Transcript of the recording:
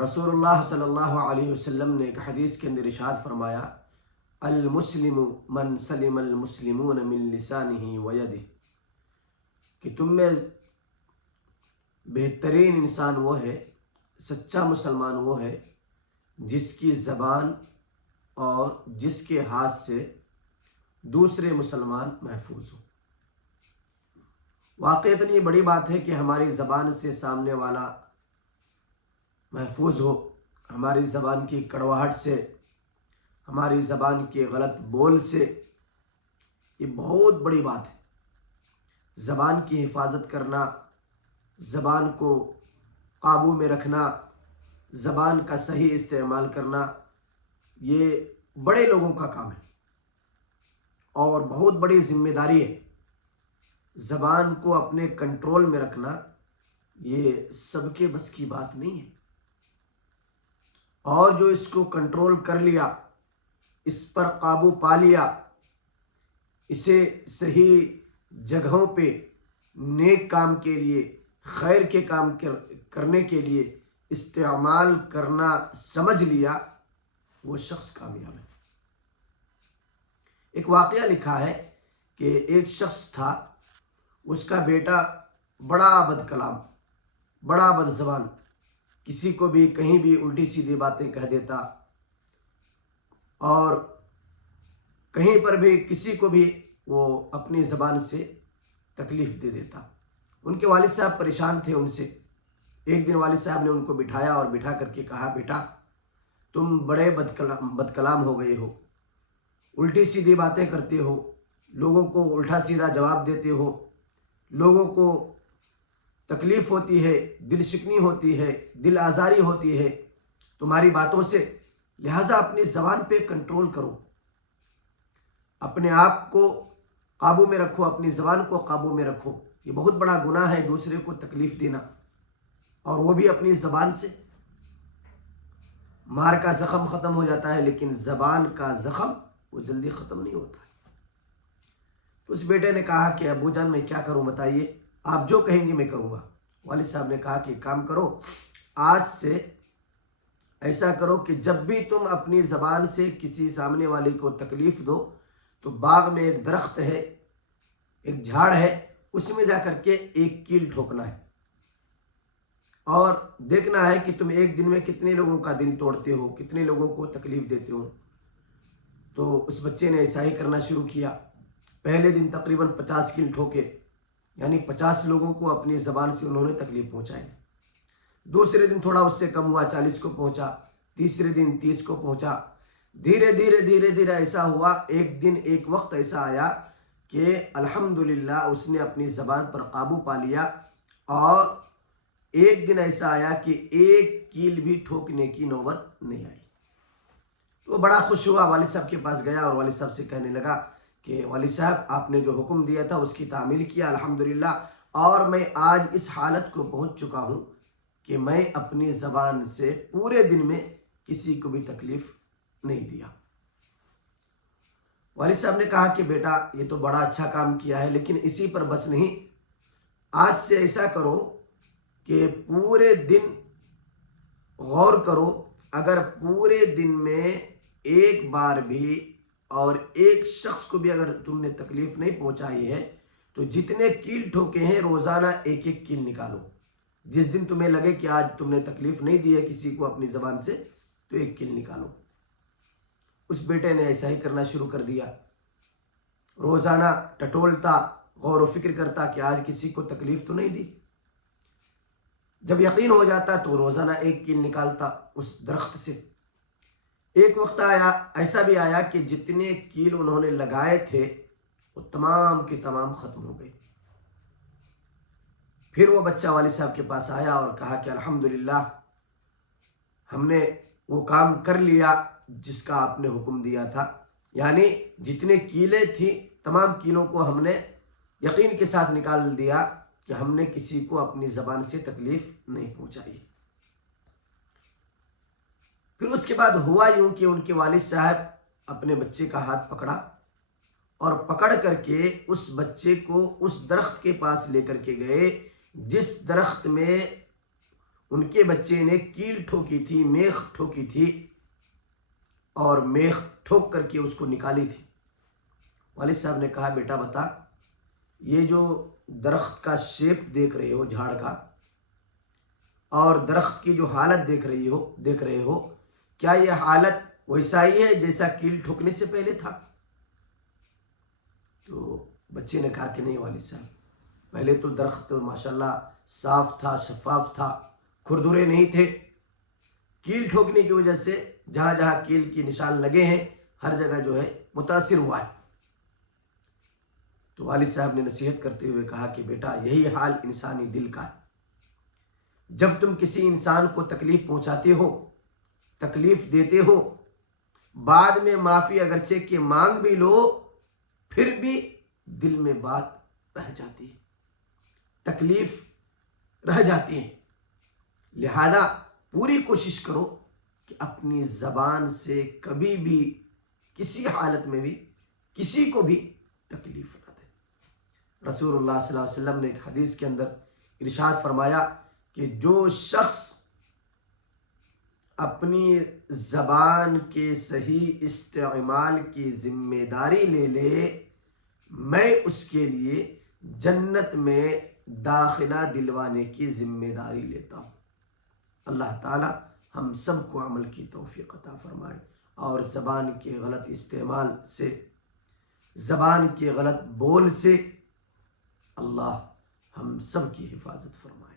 رسول اللہ صلی اللہ علیہ وسلم نے ایک حدیث کے اندر ارشاد فرمایا، المسلم من سلم المسلمون من لسانہ ویدہ، کہ تم میں بہترین انسان وہ ہے، سچا مسلمان وہ ہے جس کی زبان اور جس کے ہاتھ سے دوسرے مسلمان محفوظ ہو۔ واقعتاً یہ بڑی بات ہے کہ ہماری زبان سے سامنے والا محفوظ ہو، ہماری زبان کی کڑواہٹ سے، ہماری زبان کے غلط بول سے، یہ بہت بڑی بات ہے۔ زبان کی حفاظت کرنا، زبان کو قابو میں رکھنا، زبان کا صحیح استعمال کرنا، یہ بڑے لوگوں کا کام ہے اور بہت بڑی ذمہ داری ہے۔ زبان کو اپنے کنٹرول میں رکھنا یہ سب کے بس کی بات نہیں ہے، اور جو اس کو کنٹرول کر لیا، اس پر قابو پا لیا، اسے صحیح جگہوں پہ نیک کام کے لیے، خیر کے کام کرنے کے لیے استعمال کرنا سمجھ لیا، وہ شخص کامیاب ہے۔ ایک واقعہ لکھا ہے کہ ایک شخص تھا، اس کا بیٹا بڑا بد کلام، بڑا بد زبان، کسی کو بھی کہیں بھی الٹی سیدھی باتیں کہہ دیتا، اور کہیں پر بھی کسی کو بھی وہ اپنی زبان سے تکلیف دے دیتا۔ ان کے والد صاحب پریشان تھے ان سے۔ ایک دن والد صاحب نے ان کو بٹھایا اور بٹھا کر کے کہا، بیٹا تم بڑے بد کلام ہو گئے ہو، الٹی سیدھی باتیں کرتے ہو، لوگوں کو الٹا سیدھا جواب دیتے ہو، لوگوں کو تکلیف ہوتی ہے، دل شکنی ہوتی ہے، دل آزاری ہوتی ہے تمہاری باتوں سے، لہٰذا اپنی زبان پہ کنٹرول کرو، اپنے آپ کو قابو میں رکھو، اپنی زبان کو قابو میں رکھو۔ یہ بہت بڑا گناہ ہے دوسرے کو تکلیف دینا، اور وہ بھی اپنی زبان سے۔ مار کا زخم ختم ہو جاتا ہے لیکن زبان کا زخم وہ جلدی ختم نہیں ہوتا ہے۔ تو اس بیٹے نے کہا کہ ابو جان میں کیا کروں بتائیے، آپ جو کہیں گے میں کروں گا۔ والد صاحب نے کہا کہ کام کرو، آج سے ایسا کرو کہ جب بھی تم اپنی زبان سے کسی سامنے والے کو تکلیف دو تو باغ میں ایک درخت ہے، ایک جھاڑ ہے، اس میں جا کر کے ایک کیل ٹھوکنا ہے، اور دیکھنا ہے کہ تم ایک دن میں کتنے لوگوں کا دل توڑتے ہو، کتنے لوگوں کو تکلیف دیتے ہو۔ تو اس بچے نے ایسا ہی کرنا شروع کیا۔ پہلے دن تقریباً 50 کیل ٹھوکے، یعنی 50 لوگوں کو اپنی زبان سے انہوں نے تکلیف پہنچائی۔ دوسرے دن تھوڑا اس سے کم ہوا، 40 کو پہنچا، تیسرے دن 30 کو پہنچا، دھیرے دھیرے ایسا ہوا، ایک دن ایک وقت ایسا آیا کہ الحمدللہ اس نے اپنی زبان پر قابو پا لیا، اور ایک دن ایسا آیا کہ ایک کیل بھی ٹھوکنے کی نوبت نہیں آئی۔ تو بڑا خوش ہوا، والد صاحب کے پاس گیا اور والد صاحب سے کہنے لگا کہ والد صاحب آپ نے جو حکم دیا تھا اس کی تعمیل کیا الحمدللہ، اور میں آج اس حالت کو پہنچ چکا ہوں کہ میں اپنی زبان سے پورے دن میں کسی کو بھی تکلیف نہیں دیا۔ والد صاحب نے کہا کہ بیٹا یہ تو بڑا اچھا کام کیا ہے، لیکن اسی پر بس نہیں، آج سے ایسا کرو کہ پورے دن غور کرو، اگر پورے دن میں ایک بار بھی اور ایک شخص کو بھی اگر تم نے تکلیف نہیں پہنچائی ہے تو جتنے کیل ٹھوکے ہیں روزانہ ایک ایک کیل نکالو۔ جس دن تمہیں لگے کہ آج تم نے تکلیف نہیں دی ہے کسی کو اپنی زبان سے تو ایک کیل نکالو۔ اس بیٹے نے ایسا ہی کرنا شروع کر دیا، روزانہ ٹٹولتا، غور و فکر کرتا کہ آج کسی کو تکلیف تو نہیں دی۔ جب یقین ہو جاتا تو روزانہ ایک کیل نکالتا اس درخت سے۔ ایک وقت آیا، ایسا بھی آیا کہ جتنے کیل انہوں نے لگائے تھے وہ تمام کے تمام ختم ہو گئے۔ پھر وہ بچہ والد صاحب کے پاس آیا اور کہا کہ الحمدللہ ہم نے وہ کام کر لیا جس کا آپ نے حکم دیا تھا، یعنی جتنے کیلیں تھیں تمام کیلوں کو ہم نے یقین کے ساتھ نکال دیا کہ ہم نے کسی کو اپنی زبان سے تکلیف نہیں پہنچائی۔ پھر اس کے بعد ہوا یوں کہ ان کے والد صاحب اپنے بچے کا ہاتھ پکڑا اور پکڑ کر کے اس بچے کو اس درخت کے پاس لے کر کے گئے جس درخت میں ان کے بچے نے کیل ٹھوکی تھی، میخ ٹھوکی تھی اور میخ ٹھوک کر کے اس کو نکالی تھی۔ والد صاحب نے کہا بیٹا بتا، یہ جو درخت کا شیپ دیکھ رہے ہو، جھاڑ کا، اور درخت کی جو حالت دیکھ رہے ہو، کیا یہ حالت ویسا ہی ہے جیسا کیل ٹھوکنے سے پہلے تھا؟ تو بچے نے کہا کہ نہیں والد صاحب، پہلے تو درخت ماشاءاللہ صاف تھا، شفاف تھا، کھردرے نہیں تھے، کیل ٹھوکنے کی وجہ سے جہاں جہاں کیل کی نشان لگے ہیں ہر جگہ جو ہے متاثر ہوا ہے۔ تو والد صاحب نے نصیحت کرتے ہوئے کہا کہ بیٹا یہی حال انسانی دل کا ہے، جب تم کسی انسان کو تکلیف پہنچاتے ہو، تکلیف دیتے ہو، بعد میں معافی اگرچہ کہ مانگ بھی لو، پھر بھی دل میں بات رہ جاتی ہے، تکلیف رہ جاتی ہے۔ لہذا پوری کوشش کرو کہ اپنی زبان سے کبھی بھی کسی حالت میں بھی کسی کو بھی تکلیف نہ دے۔ رسول اللہ صلی اللہ علیہ وسلم نے ایک حدیث کے اندر ارشاد فرمایا کہ جو شخص اپنی زبان کے صحیح استعمال کی ذمہ داری لے لے، میں اس کے لیے جنت میں داخلہ دلوانے کی ذمہ داری لیتا ہوں۔ اللہ تعالی ہم سب کو عمل کی توفیق عطا فرمائے اور زبان کے غلط استعمال سے، زبان کے غلط بول سے اللہ ہم سب کی حفاظت فرمائے۔